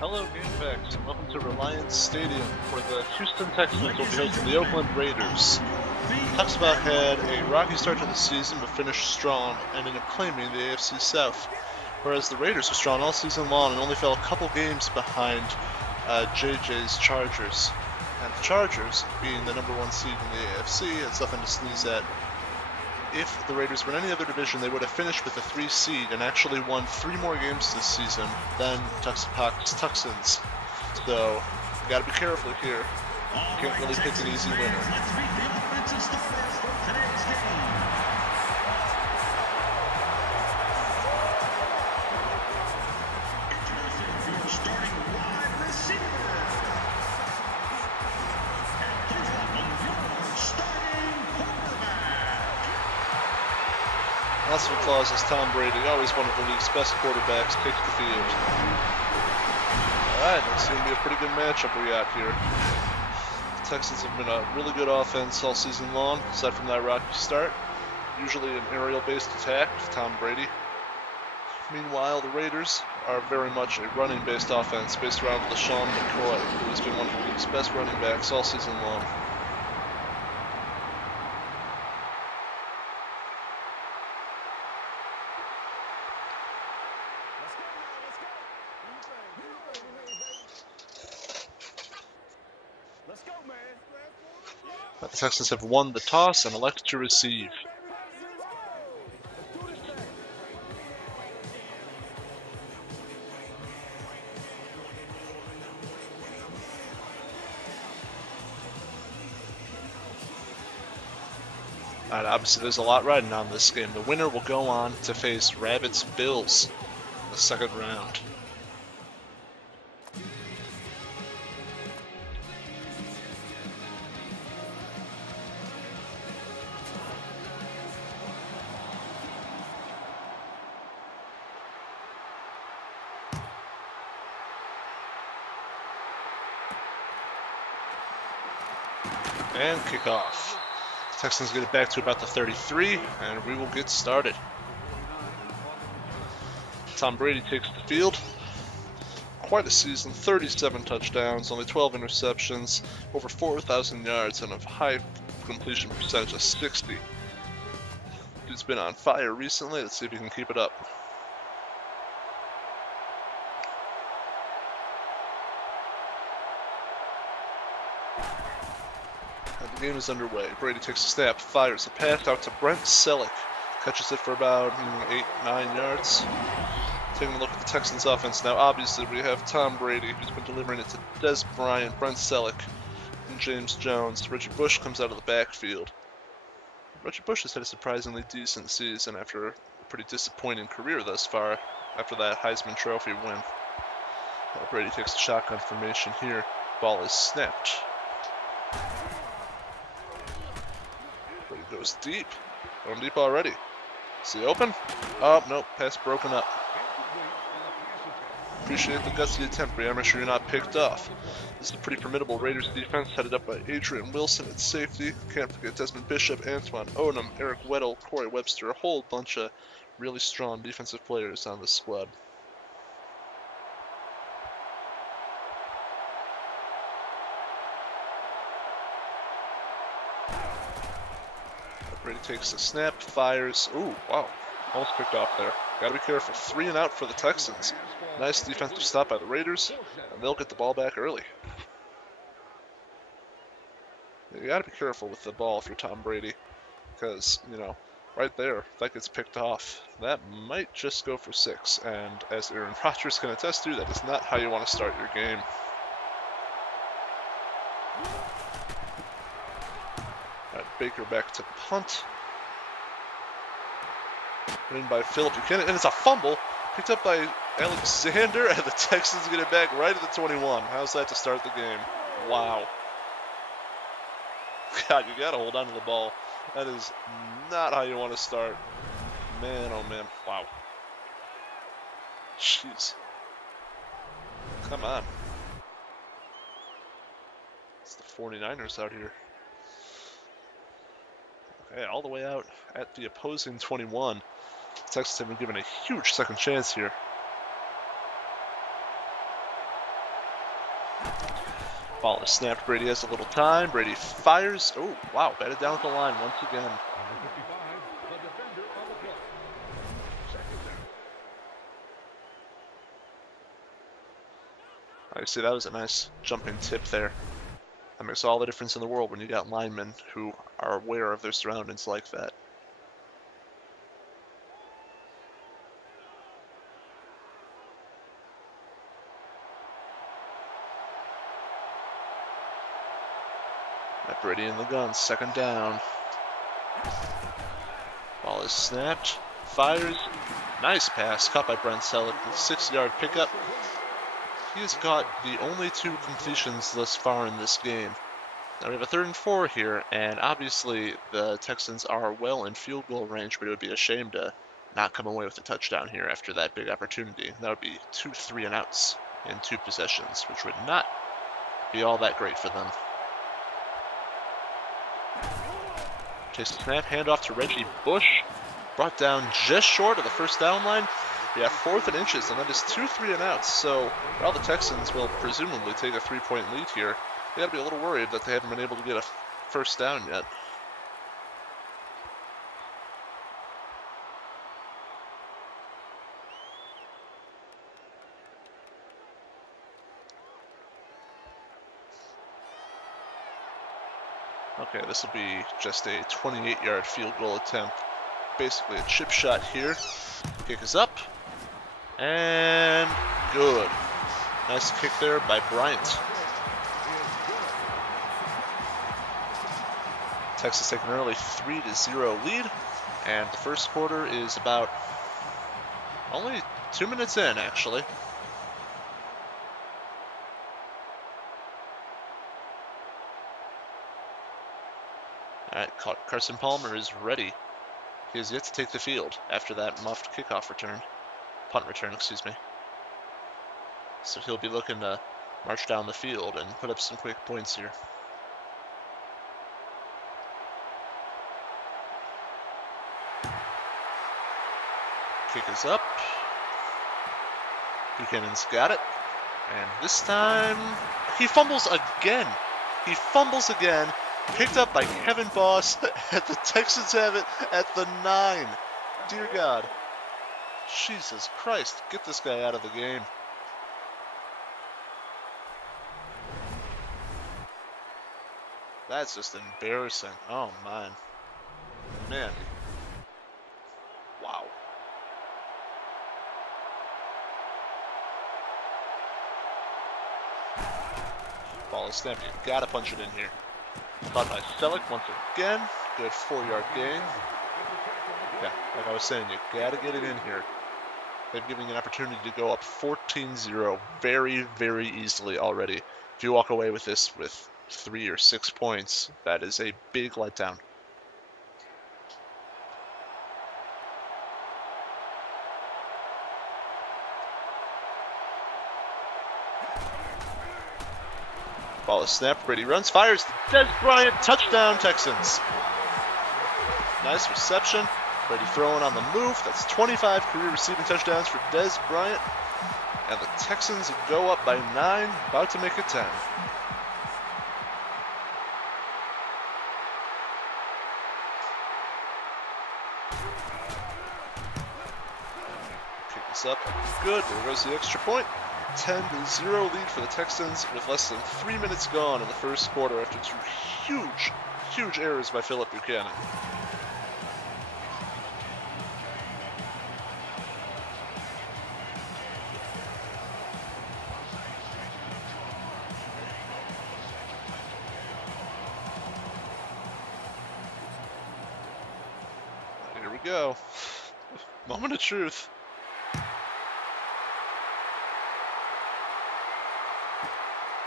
Hello Gamebacks, and welcome to Reliance Stadium, where the Houston Texans will be hosting the Oakland Raiders. Texans had a rocky start to the season, but finished strong, ending up claiming the AFC South, whereas the Raiders were strong all season long and only fell a couple games behind JJ's Chargers. And the Chargers, being the number one seed in the AFC, it's nothing to sneeze at. If the Raiders were in any other division, they would have finished with a 3 seed and actually won 3 more games this season than Texans. So, you gotta be careful here. You can't really pick an easy winner. Lots of applause as Tom Brady, always one of the league's best quarterbacks, takes the field. Alright, looks going to be a pretty good matchup we got here. The Texans have been a really good offense all season long, aside from that rocky start. Usually an aerial-based attack with Tom Brady. Meanwhile, the Raiders are very much a running-based offense based around LaShawn McCoy, who has been one of the league's best running backs all season long. The Texans have won the toss and elect to receive. And obviously there's a lot riding on this game. The winner will go on to face Rabbits Bills in the second round. And kickoff. Texans get it back to about the 33, and we will get started. Tom Brady takes the field. Quite a season, 37 touchdowns, only 12 interceptions, over 4,000 yards, and a high completion percentage of 60. He's been on fire recently. Let's see if he can keep it up. The game is underway. Brady takes a snap, fires a pass out to Brent Selleck. Catches it for about 8-9 yards. Taking a look at the Texans offense now. Obviously, we have Tom Brady, who's been delivering it to Des Bryant, Brent Selleck, and James Jones. Reggie Bush comes out of the backfield. Reggie Bush has had a surprisingly decent season after a pretty disappointing career thus far after that Heisman Trophy win. Brady takes a shotgun formation here. Ball is snapped. Goes deep. Going deep already. Is he open? Oh, nope. Pass broken up. Appreciate the gutsy attempt, but I'm sure you're not picked off. This is a pretty formidable Raiders defense headed up by Adrian Wilson at safety. Can't forget Desmond Bishop, Antoine Odom, Eric Weddle, Corey Webster, a whole bunch of really strong defensive players on this squad. Brady takes the snap, fires. Ooh, wow. Almost picked off there. Gotta be careful. 3 and out for the Texans. Nice defensive stop by the Raiders, and they'll get the ball back early. You gotta be careful with the ball if you're Tom Brady, because, you know, right there, if that gets picked off, that might just go for 6. And as Aaron Rodgers can attest to, that is not how you want to start your game. Baker back to punt. Put in by Phillip Buchanan, and it's a fumble picked up by Alexander, and the Texans get it back right at the 21. How's that to start the game? Wow. God, you gotta hold on to the ball. That is not how you want to start. Man, oh man. Wow. Jeez. Come on. It's the 49ers out here. Okay, all the way out at the opposing 21. The Texans have been given a huge second chance here. Ball is snapped. Brady has a little time. Brady fires. Oh, wow. Batted down at the line once again. I see that was a nice jumping tip there. That makes all the difference in the world when you got linemen who are aware of their surroundings like that. Brady in the gun, second down. Ball is snapped, fires, nice pass, caught by Brent Selleck, 6-yard pickup. He has got the only 2 completions thus far in this game. Now we have a 3rd and 4 here, and obviously the Texans are well in field goal range, but it would be a shame to not come away with a touchdown here after that big opportunity. That would be 2 3-and-outs in 2 possessions, which would not be all that great for them. Takes the snap, handoff to Reggie Bush. Brought down just short of the first down line. We have 4th and inches, and that is 2 3-and-outs. So while the Texans will presumably take a 3-point lead here, they got to be a little worried that they haven't been able to get a first down yet. Okay, this will be just a 28-yard field goal attempt. Basically a chip shot here. Kick is up. And good. Nice kick there by Bryant. Texas taking an early 3-0 lead. And the first quarter is about only 2 minutes in, actually. Alright, Carson Palmer is ready. He has yet to take the field after that muffed kickoff return. Punt return, excuse me. So he'll be looking to march down the field and put up some quick points here. Kick is up. Buchanan's got it. And this time, he fumbles again. He fumbles again. Picked up by Kevin Boss, and the Texans have it at the 9. Dear God. Jesus Christ, get this guy out of the game. That's just embarrassing. Oh, man. Man. Wow. Ball is snapped. You gotta punch it in here. Caught by Selleck once again. Good 4-yard gain. Yeah, like I was saying, you gotta get it in here. They've given you an opportunity to go up 14-0 very, very easily already. If you walk away with this with 3 or 6 points, that is a big letdown. Ball is snapped. Brady runs, fires. Des Bryant, touchdown, Texans. Nice reception. Brady throwing on the move. That's 25 career receiving touchdowns for Des Bryant. And the Texans go up by 9, about to make it 10. Kick this up. Good. There goes the extra point. 10-0 lead for the Texans with less than 3 minutes gone in the first quarter after 2 huge errors by Phillip Buchanan. Here we go. Moment of truth.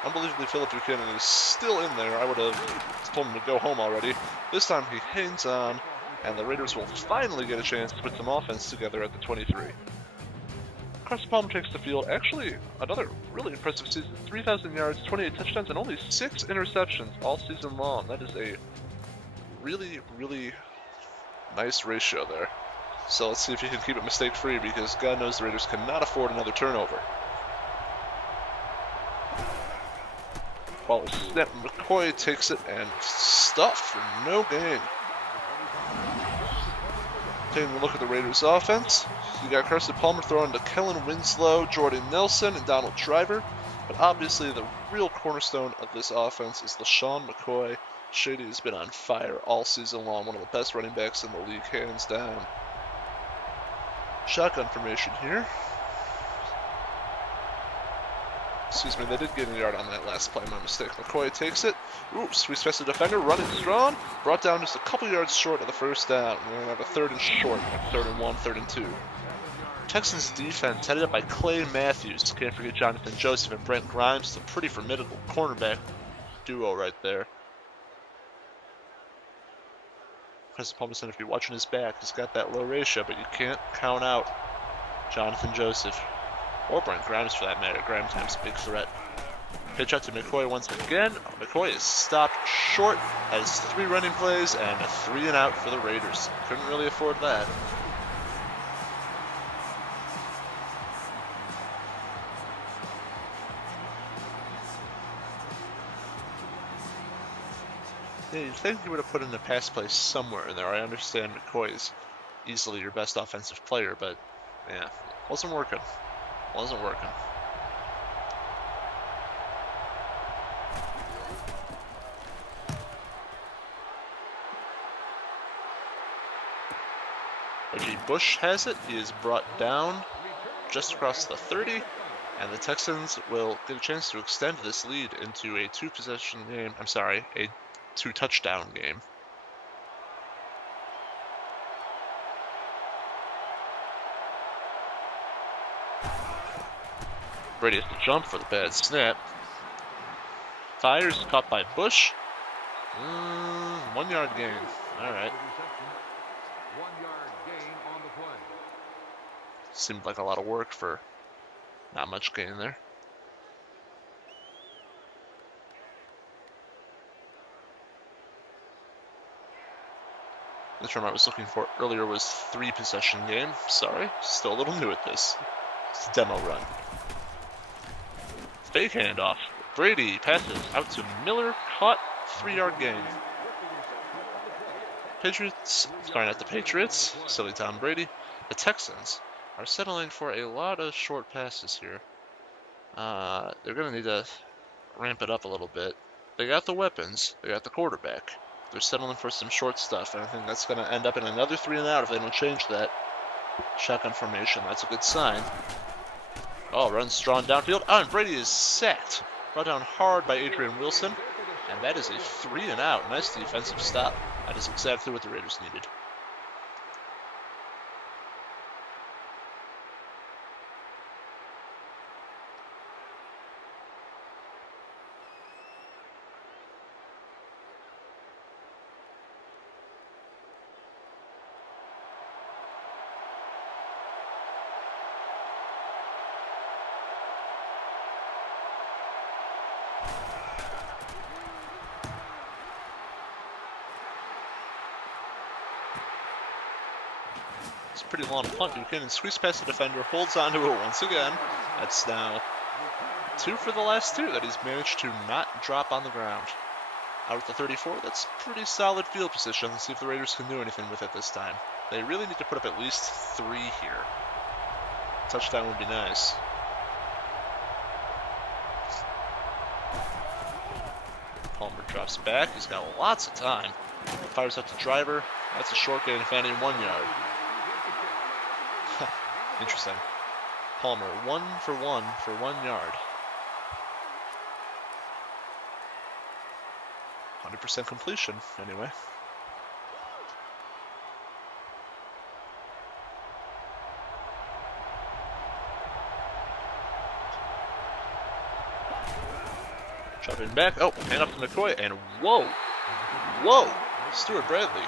Unbelievably, Phillip Buchanan is still in there. I would have told him to go home already. This time he hangs on, and the Raiders will finally get a chance to put some offense together at the 23. Carson Palmer takes the field. Actually, another really impressive season. 3,000 yards, 28 touchdowns, and only 6 interceptions all season long. That is a really, really nice ratio there. So let's see if he can keep it mistake-free, because God knows the Raiders cannot afford another turnover. Ball is snapped. McCoy takes it and stuffed for no gain. Taking a look at the Raiders' offense, you got Carson Palmer throwing to Kellen Winslow, Jordan Nelson, and Donald Driver. But obviously, the real cornerstone of this offense is LaShawn McCoy. Shady has been on fire all season long, one of the best running backs in the league, hands down. Shotgun formation here. Excuse me, they did get a yard on that last play, my mistake. McCoy takes it. Ooh, squeeze past the defender, running strong. Brought down just a couple yards short of the first down. We're going to have a third and short, 3rd and 1, 3rd and 2. Texans defense headed up by Clay Matthews. Can't forget Jonathan Joseph and Brent Grimes. It's a pretty formidable cornerback duo right there. President Palmerson, if you're watching his back, he's got that low ratio, but you can't count out Jonathan Joseph. Or Brent Grimes for that matter. Graham time's a big threat. Pitch out to McCoy once again. McCoy is stopped short. Has 3 running plays and a 3 and out for the Raiders. Couldn't really afford that. Yeah, you'd think you would have put in the pass play somewhere in there. I understand McCoy is easily your best offensive player, but yeah, wasn't working. Wasn't working. Reggie Bush has it. He is brought down just across the 30, and the Texans will get a chance to extend this lead into a 2-possession game. I'm sorry, a 2-touchdown game. Brady has to jump for the bad snap. Fires, caught by Bush. 1 yard gain. All right. 1 yard gain on the play. Seemed like a lot of work for not much gain there. The term I was looking for earlier was 3-possession game. Sorry, still a little new at this. It's a demo run. Fake handoff. Brady passes out to Miller, caught, 3-yard gain. Not the Patriots, silly Tom Brady. The Texans are settling for a lot of short passes here. They're going to need to ramp it up a little bit. They got the weapons, they got the quarterback. They're settling for some short stuff, and I think that's going to end up in another 3 and out if they don't change that. Shotgun formation, that's a good sign. Oh, runs drawn downfield. Oh, and Brady is sacked. Brought down hard by Adrian Wilson. And that is a 3 and out. Nice defensive stop. That is exactly what the Raiders needed. It's a pretty long punt. Buchanan squeeze past the defender, holds onto it once again. That's now 2 for the last 2 that he's managed to not drop on the ground. Out at the 34, that's pretty solid field position. Let's see if the Raiders can do anything with it this time. They really need to put up at least 3 here. Touchdown would be nice. Palmer drops back. He's got lots of time. Fires up to Driver. That's a short gain, if any, 1 yard. Interesting. Palmer, 1 for 1 for 1 yard. 100% completion, anyway. Dropping back. Oh, hand off to McCoy, and whoa! Whoa! Stuart Bradley.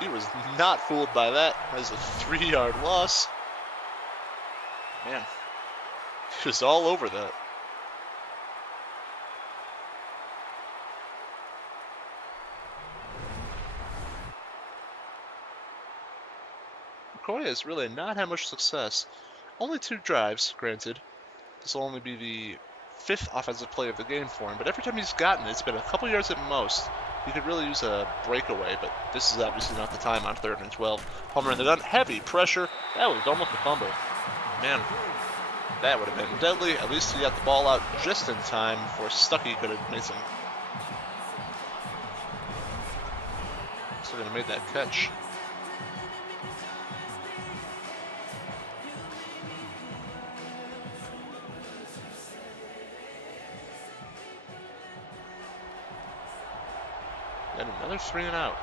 He was not fooled by that. That is a 3-yard loss. Man, he was all over that. McCoy has really not had much success. Only 2 drives, granted. This will only be the 5th offensive play of the game for him, but every time he's gotten it, it's been a couple yards at most. He could really use a breakaway, but this is obviously not the time on 3rd and 12. Homer in the gun, heavy pressure. That was almost a fumble. Man, that would have been deadly. At least he got the ball out just in time before Stuckey could have made some. Still gonna made that catch. And another 3 and out.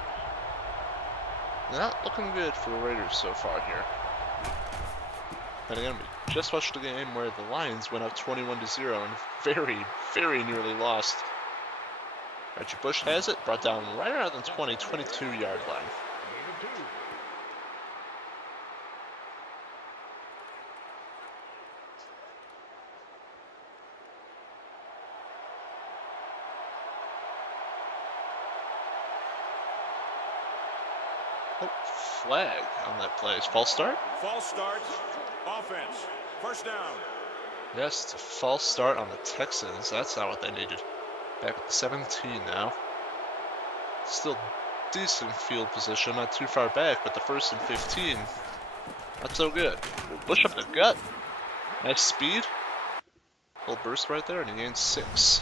Not looking good for the Raiders so far here. And again, we just watched a game where the Lions went up 21-0 and very, very nearly lost. Reggie Bush has it, brought down right around the 22-yard line. Oh, flag on that play. Is false start? False start. Offense. First down. Yes, it's a false start on the Texans. That's not what they needed. Back at the 17 now. Still decent field position, not too far back, but the 1st and 15, not so good. Bush up the gut. Nice speed. Little burst right there, and he gains 6.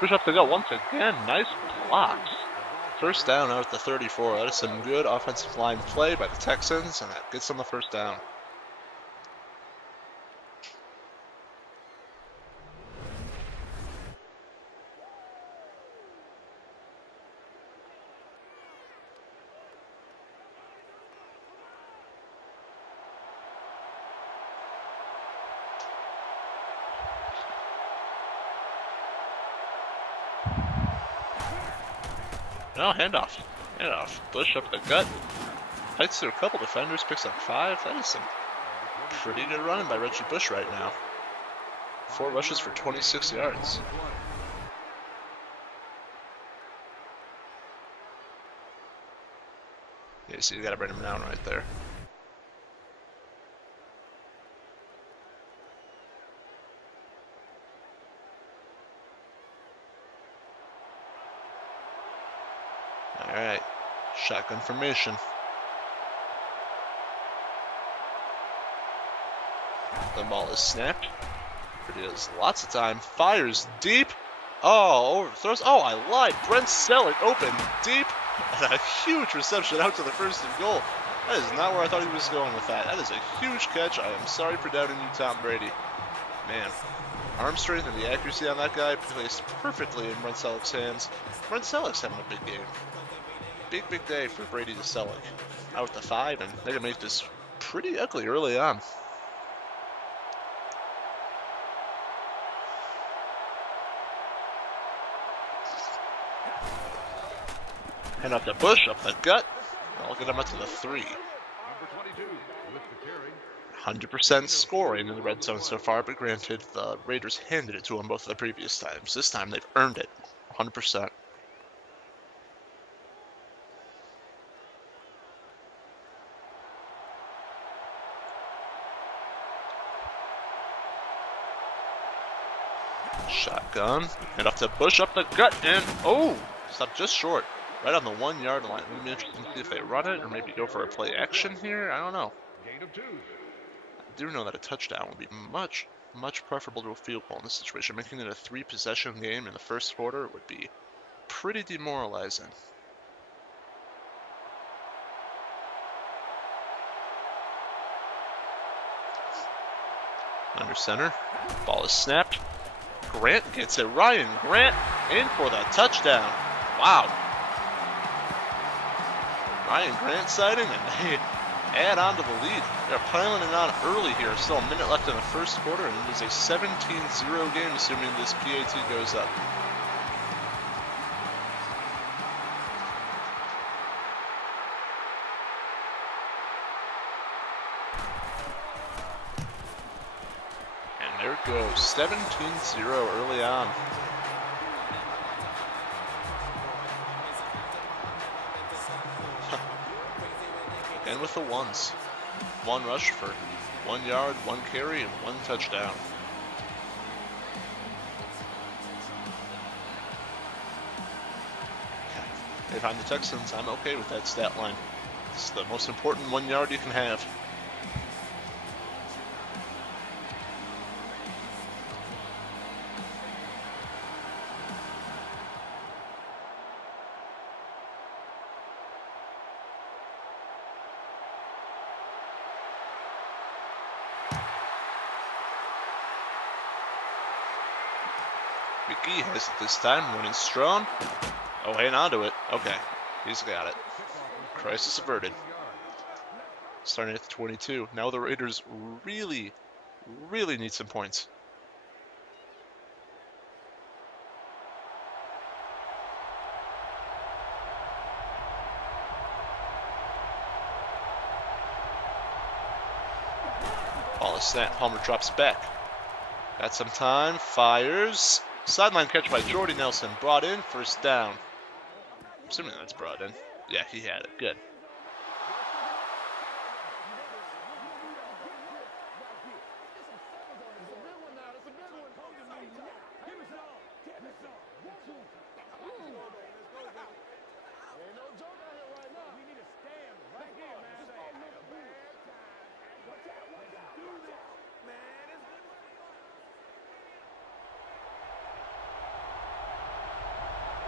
Push up the gut once again. Nice blocks. First down out at the 34. That is some good offensive line play by the Texans, and that gets them the first down. No, handoff. Handoff. Bush up the gut. Fights through a couple defenders, picks up 5. That is some pretty good running by Reggie Bush right now. 4 rushes for 26 yards. Yeah, so you gotta bring him down right there. Alright, shotgun formation. The ball is snapped. It is lots of time. Fires deep. Oh, overthrows. Oh, I lied. Brent Selleck open deep. And a huge reception out to the 1st and goal. That is not where I thought he was going with that. That is a huge catch. I am sorry for doubting you, Tom Brady. Man, arm strength and the accuracy on that guy placed perfectly in Brent Selleck's hands. Brent Selleck's having a big game. Big day for Brady to Selleck. Out with the 5, and they're going to make this pretty ugly early on. Hand up to Bush, up the gut. I'll get him up to the 3. 100% scoring in the red zone so far, but granted, the Raiders handed it to him both of the previous times. This time they've earned it. 100%. Shotgun, and up to Bush, up the gut, and oh, stopped just short, right on the 1-yard line. It'll be interesting to see if they run it or maybe go for a play action here. I don't know. I do know that a touchdown would be much preferable to a field goal in this situation. Making it a 3-possession game in the first quarter would be pretty demoralizing. Under center, ball is snapped. Grant gets it. Ryan Grant in for the touchdown. Wow. Ryan Grant sighting, and they add on to the lead. They're piling it on early here. Still a minute left in the first quarter, and it is a 17-0 game, assuming this PAT goes up. it goes. 17-0 early on. Again with the ones. One rush for 1 yard, 1 carry, and 1 touchdown. If I'm the Texans, I'm okay with that stat line. It's the most important 1 yard you can have. McGee has it this time, running strong. Oh, hang on to it. Okay, he's got it. Crisis averted. Starting at the 22. Now the Raiders really need some points. Ball is snapped. Palmer drops back. Got some time. Fires. Sideline catch by Jordy Nelson. Brought in. First down. I'm assuming that's brought in. Yeah, he had it. Good.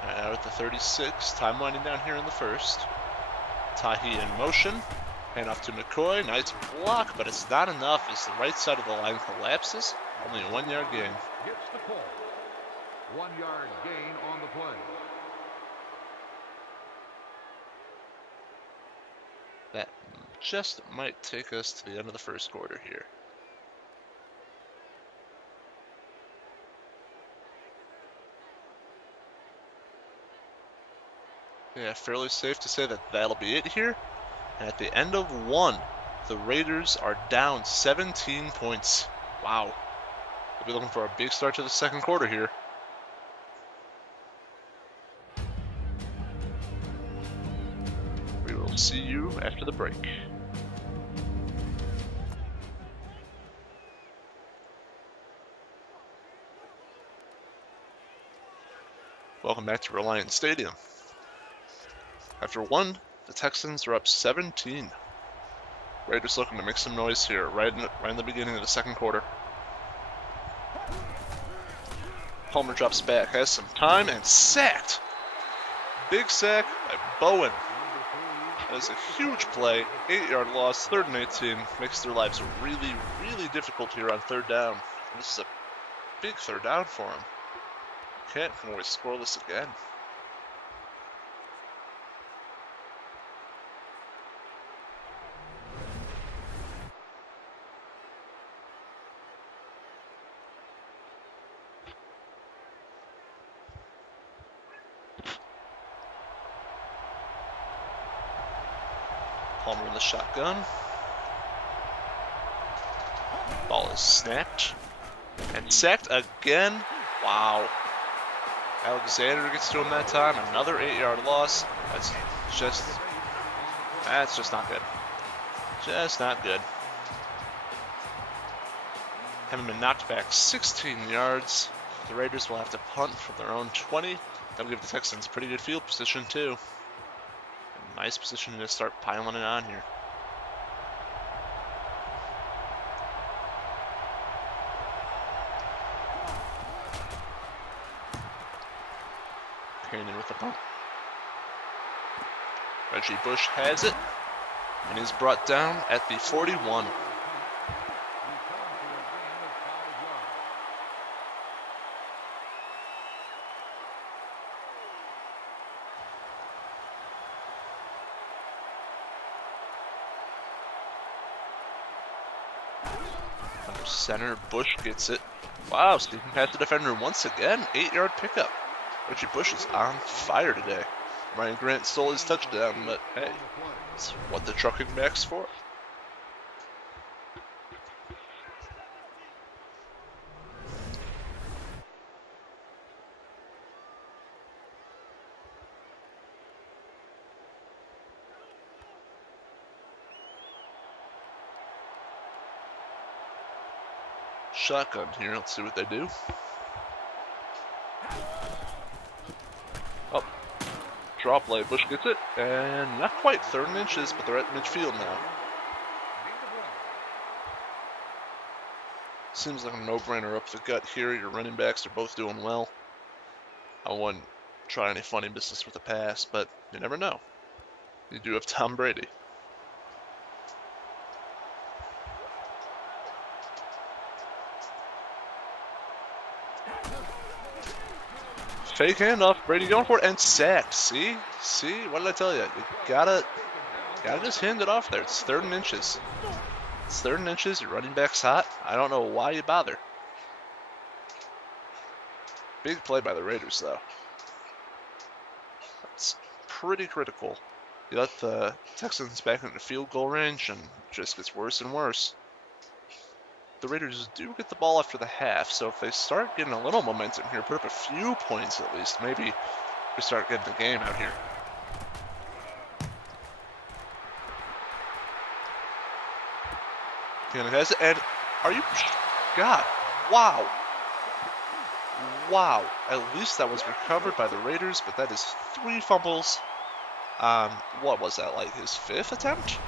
Now at the 36, time winding down here in the first. Tahi in motion, hand off to McCoy, nice block, but it's not enough as the right side of the line collapses. Only a 1 yard gain. Gets the call. 1 yard gain on the play. That just might take us to the end of the first quarter here. Yeah, fairly safe to say that that'll be it here. And at the end of 1, the Raiders are down 17 points. Wow. We'll be looking for a big start to the second quarter here. We will see you after the break. Welcome back to Reliance Stadium. After 1, the Texans are up 17. Raiders looking to make some noise here right in the beginning of the second quarter. Palmer drops back, has some time, and sacked. Big sack by Bowen. That is a huge play. 8-yard loss, 3rd and 18. Makes their lives really difficult here on 3rd down. This is a big 3rd down for them. Can't always scoreless again. Palmer in the shotgun. Ball is snapped. And sacked again. Wow. Alexander gets to him that time. Another 8-yard loss. That's just not good. Just not good. Having been knocked back 16 yards, the Raiders will have to punt from their own 20. That'll give the Texans pretty good field position too. Nice position to start piling it on here. Payne in with the punt. Reggie Bush has it, and is brought down at the 41. Under center, Bush gets it. Wow, sneaking past the defender once again. 8-yard pickup. Reggie Bush is on fire today. Ryan Grant stole his touchdown, but hey, it's what the trucking back's for. Shotgun here. Let's see what they do. Oh, drop play. Bush gets it, and not quite 3rd and inches, but they're at midfield now. Seems like a no-brainer up the gut here. Your running backs are both doing well. I wouldn't try any funny business with the pass, but you never know. You do have Tom Brady. Fake handoff, Brady going for it, and sacked. See? What did I tell you? You gotta just hand it off there. It's 3rd and inches. It's 3rd and inches, your running back's hot. I don't know why you bother. Big play by the Raiders, though. That's pretty critical. You let the Texans back into field goal range, and it just gets worse and worse. The Raiders do get the ball after the half, so if they start getting a little momentum here, put up a few points at least, maybe we start getting the game out here. Cannon has it, and are you... God, wow. Wow, at least that was recovered by the Raiders, but that is 3 fumbles on, what was that, like his 5th attempt?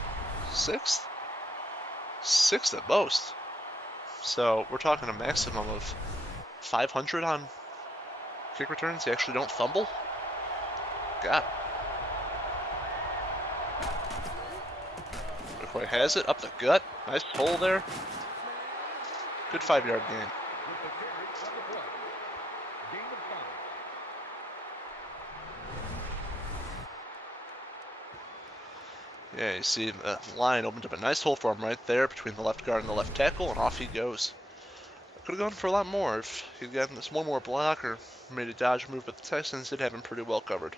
6th? 6th at most. So we're talking a maximum of 500 on kick returns. You actually don't fumble? God. McCoy has it up the gut. Nice hole there. Good 5-yard gain. Yeah, you see the line opened up a nice hole for him right there between the left guard and the left tackle, and off he goes. Could have gone for a lot more if he'd gotten this one more block or made a dodge move, but the Texans did have him pretty well covered.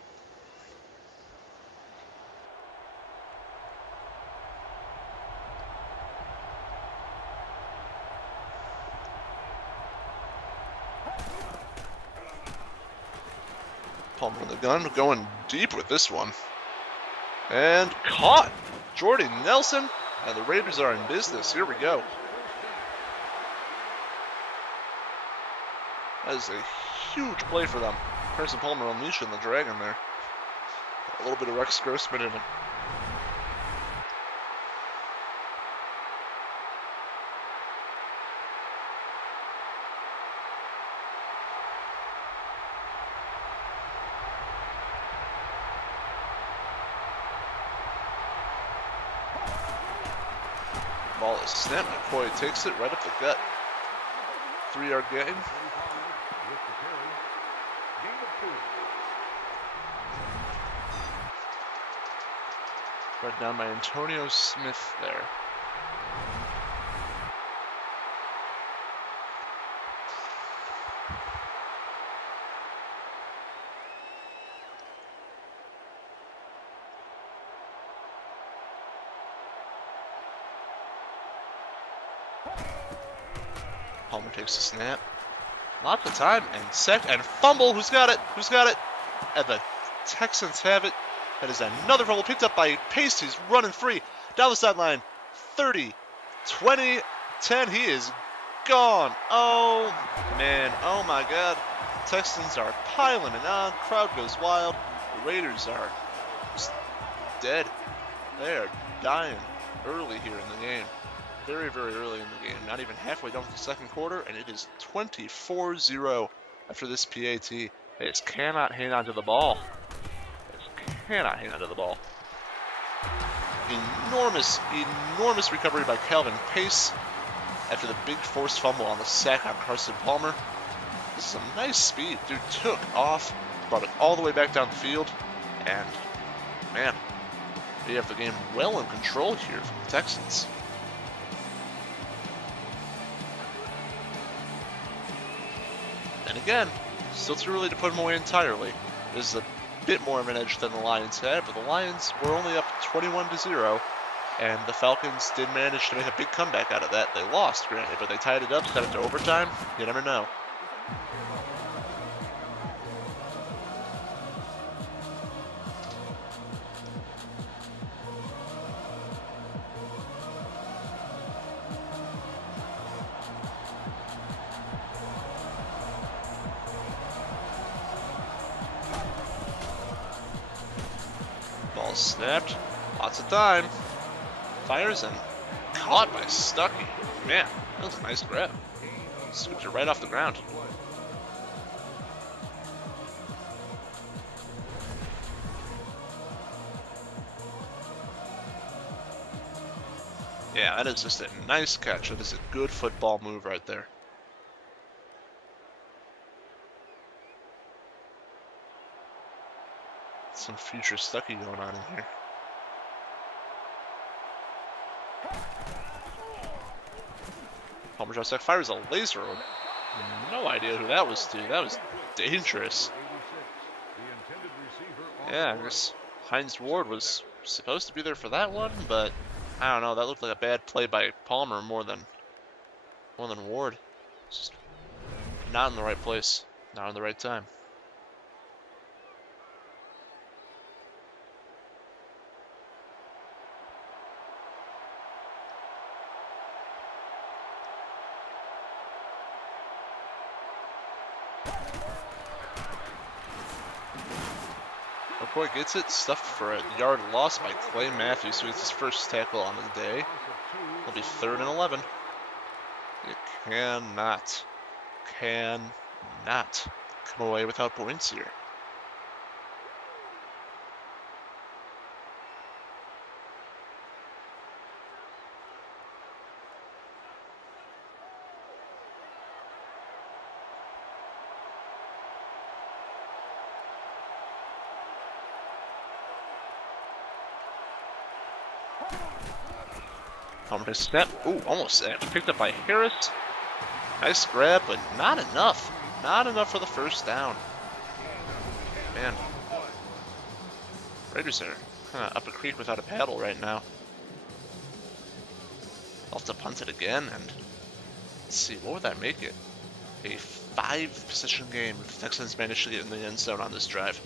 Palmer in the gun, going deep with this one. And caught! Jordy Nelson, and the Raiders are in business. Here we go. That is a huge play for them. Carson Palmer unleashing the Dragon there. A little bit of Rex Grossman in him. Ball is snapped. McCoy takes it right up the gut. 3-yard gain. Right down by Antonio Smith there. Palmer takes the snap. Lots of time and sack and fumble. Who's got it? Who's got it? And the Texans have it. That is another fumble picked up by Pace. He's running free down the sideline. 30, 20, 10. He is gone. Oh, man. Oh, my God. Texans are piling it on. Crowd goes wild. The Raiders are just dead. They are dying early here in the game. Very, very early in the game. Not even halfway done with the second quarter, and it is 24-0 after this PAT. They just cannot hang on to the ball. Cannot hang onto the ball. Enormous recovery by Calvin Pace after the big forced fumble on the sack on Carson Palmer. This is some nice speed. Dude took off, brought it all the way back down the field, and man, they have the game well in control here from the Texans. And again, still too early to put them away entirely. This is a bit more of an edge than the Lions had, but the Lions were only up 21-0, and the Falcons did manage to make a big comeback out of that. They lost, granted, but they tied it up, got it to overtime. You never know. Ball snapped. Lots of time. Fires and caught by Stuckey. Man, that was a nice grab. Scooped it right off the ground. Yeah, that is just a nice catch. That is a good football move right there. Some future Stuckey going on in here. Palmer draw sack, fires a laser. No idea who that was to. That was dangerous. Yeah, I guess Hines Ward was supposed to be there for that one, but I don't know. That looked like a bad play by Palmer more than Ward. Just not in the right place, not in the right time. McCoy gets it, stuffed for a yard loss by Clay Matthews, who gets his first tackle on the day. It'll be 3rd and 11. You cannot come away without points here. Palmer to snap. Ooh, almost snapped. Picked up by Harris. Nice grab, but not enough. Not enough for the first down. Man. Raiders are kind of up a creek without a paddle right now. I'll have to punt it again, and let's see, what would that make it? A 5-possession game if the Texans manage to get in the end zone on this drive.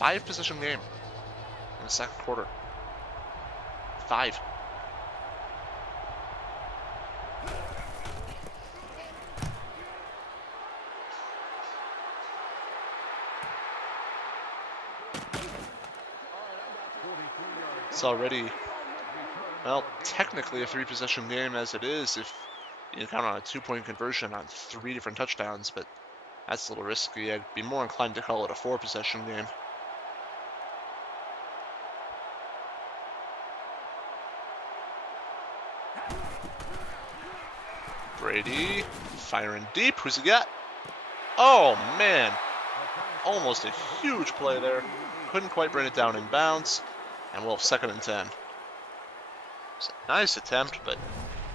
5-possession game in the second quarter. 5. It's already, well, technically a 3-possession game as it is if you count on a 2-point conversion on 3 different touchdowns, but that's a little risky. I'd be more inclined to call it a 4-possession game. Brady firing deep. Who's he got? Oh, man. Almost a huge play there. Couldn't quite bring it down in bounds. And we'll have 2nd and 10. It's a nice attempt, but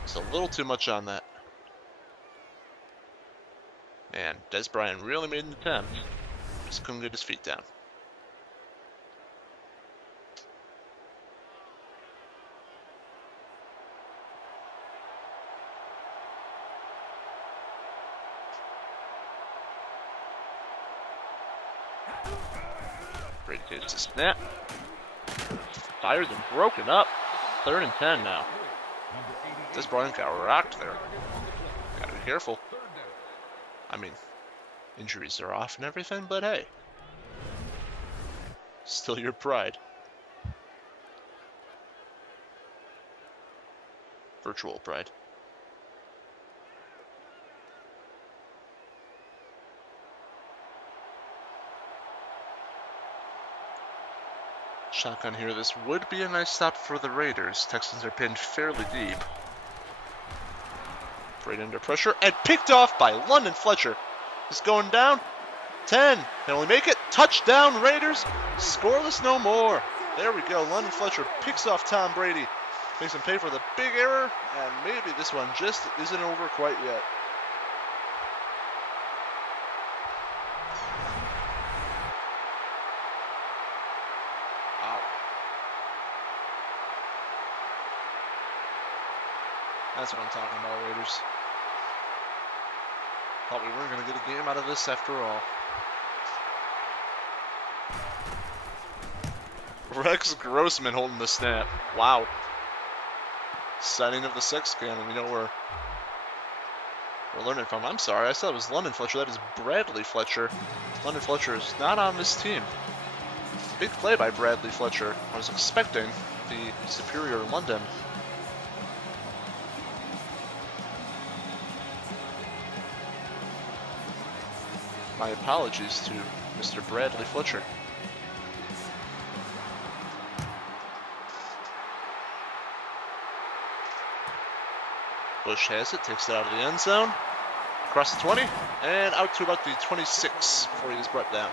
it's a little too much on that. Man, Des Bryant really made an attempt. Just couldn't get his feet down. Brady takes the snap. Fires and broken up. 3rd and 10 now. This Bryant got rocked there. Gotta be careful. I mean, injuries are off and everything, but hey. Still your pride. Virtual pride. Shotgun here. This would be a nice stop for the Raiders. Texans are pinned fairly deep. Brady under pressure and picked off by London Fletcher. He's going down. 10. Can only make it. Touchdown Raiders. Scoreless no more. There we go. London Fletcher picks off Tom Brady. Makes him pay for the big error. And maybe this one just isn't over quite yet. That's what I'm talking about, Raiders. Thought we weren't going to get a game out of this after all. Rex Grossman holding the snap. Wow. Signing of the 6th cannon. You know we're learning from. I'm sorry, I said it was London Fletcher. That is Bradley Fletcher. London Fletcher is not on this team. Big play by Bradley Fletcher. I was expecting the superior London. My apologies to Mr. Bradley Fletcher. Bush has it, takes it out of the end zone, across the 20, and out to about the 26 before he is brought down.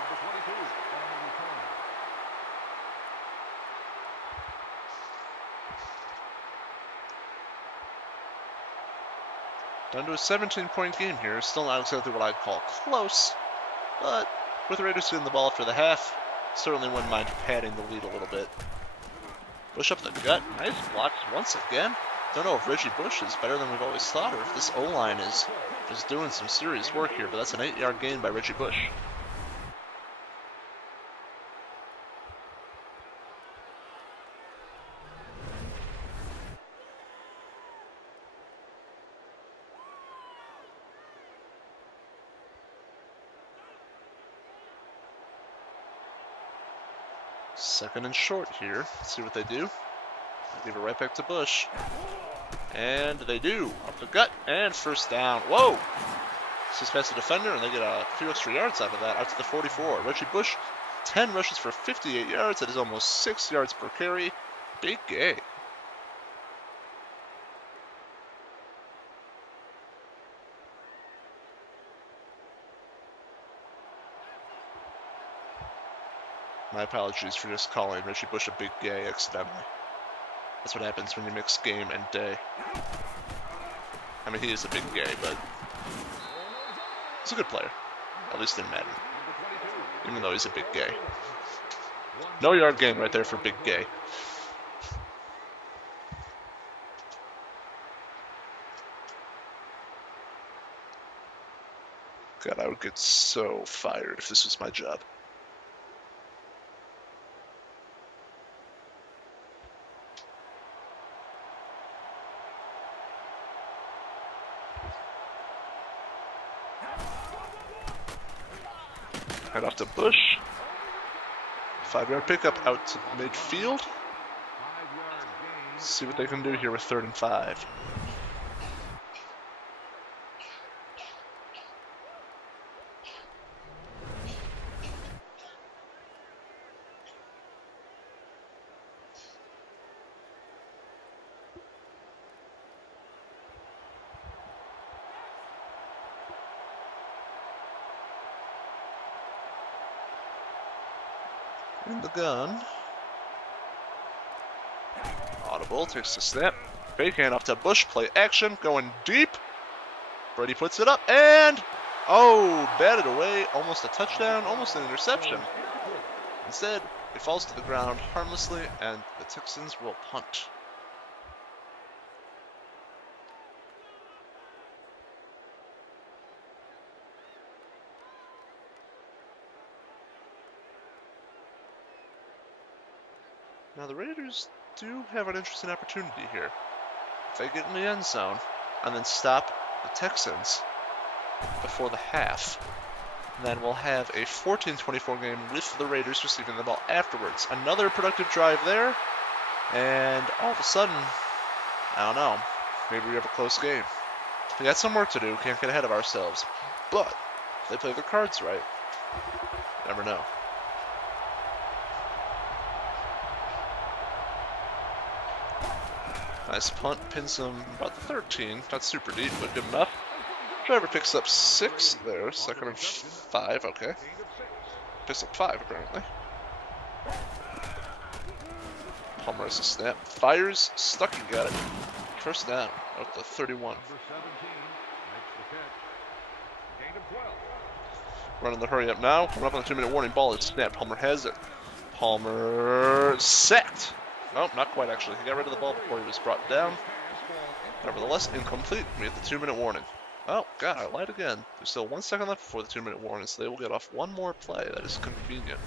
Number 22 on the return. Down to a 17-point game here. Still not exactly what I'd call close, but with the Raiders getting the ball after the half, certainly wouldn't mind padding the lead a little bit. Bush up the gut. Nice blocks once again. Don't know if Reggie Bush is better than we've always thought, or if this O-line is just doing some serious work here, but that's an 8-yard gain by Reggie Bush. Second and short here. Let's see what they do. They give it right back to Bush. And they do. Up the gut and first down. Whoa! This is past the defender, and they get a few extra yards out of that, out to the 44. Reggie Bush, 10 rushes for 58 yards. That is almost 6 yards per carry. Big game. My apologies for just calling Reggie Bush a big gay accidentally. That's what happens when you mix game and day. I mean, he is a big gay, but he's a good player. At least in Madden. Even though he's a big gay. No yard gain right there for big gay. God, I would get so fired if this was my job. Head off to Bush. 5-yard pickup out to midfield. 5-yard gain. See what they can do here with 3rd and 5. In the gun. Audible takes the snap. Fake hand off to Bush. Play action. Going deep. Brady puts it up and oh, batted away. Almost a touchdown. Almost an interception. Instead, it falls to the ground harmlessly, and the Texans will punt. Now the Raiders do have an interesting opportunity here. If they get in the end zone and then stop the Texans before the half, then we'll have a 14-24 game with the Raiders receiving the ball afterwards. Another productive drive there, and all of a sudden, I don't know, maybe we have a close game. We got some work to do, can't get ahead of ourselves, but if they play their cards right, you never know. Nice punt, pins him about the 13. Not super deep, but good enough. Driver picks up 6 there. 2nd and 5, okay. Picks up 5, apparently. Palmer has a snap. Fires, stuck, and got it. First down, out the 31. Number 17 makes the catch. Gain of 12. Running the hurry up now. Coming up on the 2-minute warning. Ball is snapped. Palmer has it. Palmer sacked. Nope, not quite actually. He got rid of the ball before he was brought down. Nevertheless, incomplete. We hit the 2-minute warning. Oh, God, I lied again. There's still 1 second left before the 2-minute warning, so they will get off one more play. That is convenient.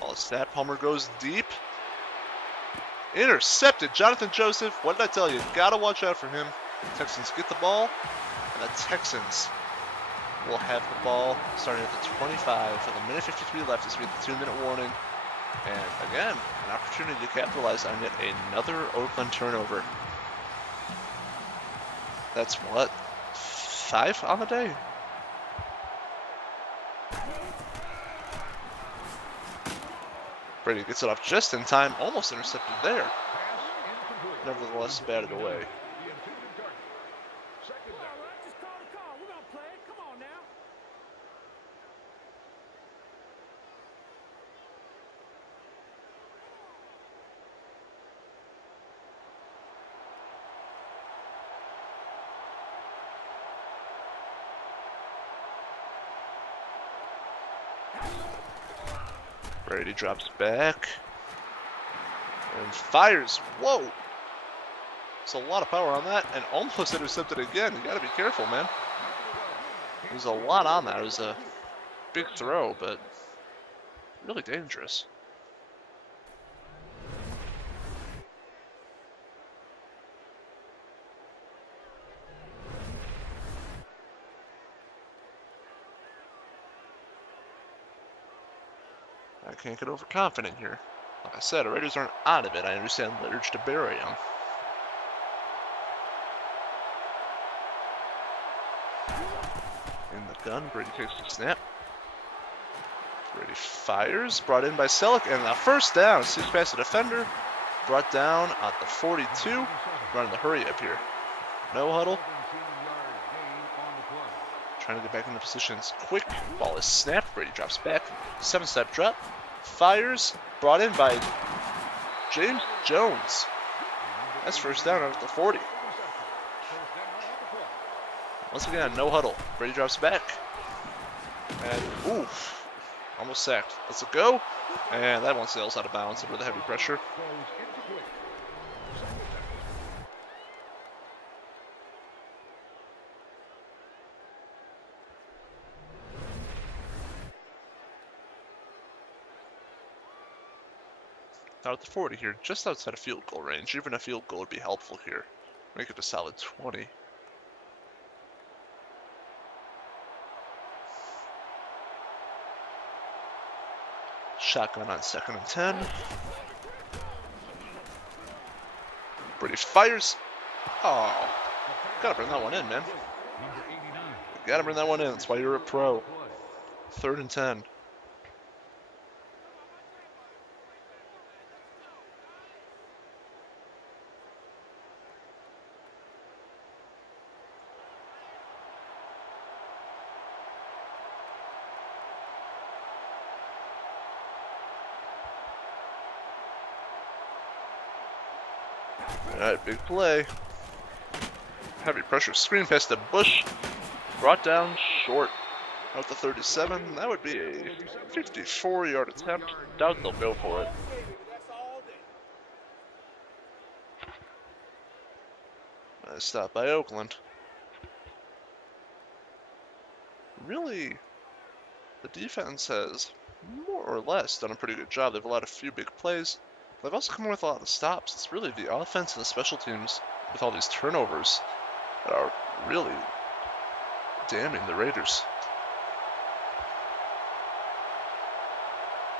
Ball is snapped. Palmer goes deep. Intercepted. Jonathan Joseph. What did I tell you? Gotta watch out for him. Texans get the ball, and the Texans will have the ball starting at the 25 with a minute 53 left as we get the 2-minute warning. And again, an opportunity to capitalize on yet another Oakland turnover. That's what? 5 on the day? Brady gets it off just in time, almost intercepted there. Nevertheless, batted away. Brady drops back and fires. Whoa! There's a lot of power on that, and almost intercepted again. You gotta be careful, man. There's a lot on that. It was a big throw, but really dangerous. I can't get overconfident here. Like I said, the Raiders aren't out of it. I understand the urge to bury them. In the gun, Brady takes the snap. Brady fires, brought in by Selleck, and a first down. Six past the defender, brought down at the 42. Running the hurry up here. No huddle. Trying to get back into positions quick. Ball is snapped. Brady drops back. 7-step drop. Fires. Brought in by James Jones. That's first down at the 40. Once again, no huddle. Brady drops back. And, oof. Almost sacked. Let's go. And that one sails out of bounds under the heavy pressure. Now at the 40 here, just outside of field goal range. Even a field goal would be helpful here. Make it a solid 20. Shotgun on 2nd and 10. Brady fires. Oh, gotta bring that one in, man. Gotta bring that one in. That's why you're a pro. 3rd and 10. Alright, big play. Heavy pressure screen past the bush. Brought down short. Out the 37. That would be a 54-yard attempt. Doubt they'll go for it. Nice stop by Oakland. Really, the defense has more or less done a pretty good job. They've allowed a few big plays. They've also come with a lot of stops. It's really the offense and the special teams with all these turnovers that are really damning the Raiders.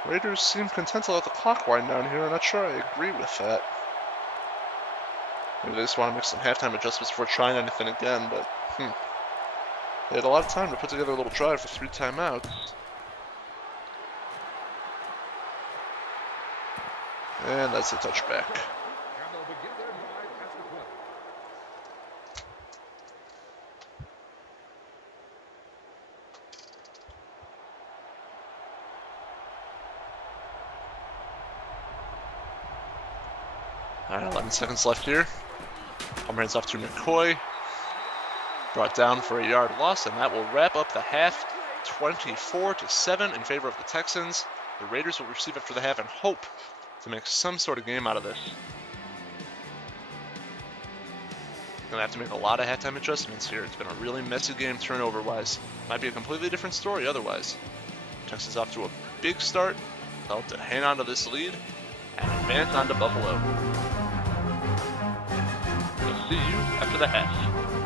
Raiders seem content to let the clock wind down here. I'm not sure I agree with that. Maybe they just want to make some halftime adjustments before trying anything again, but they had a lot of time to put together a little drive for 3 timeouts. And that's a touchback. Alright, 11 seconds left here. Palmer hands off to McCoy. Brought down for a yard loss, and that will wrap up the half. 24-7 in favor of the Texans. The Raiders will receive after the half and hope to make some sort of game out of this. Gonna have to make a lot of halftime adjustments here. It's been a really messy game turnover-wise. Might be a completely different story otherwise. Texas off to a big start. Helped to hang on to this lead and advance on to Buffalo. We'll see you after the half.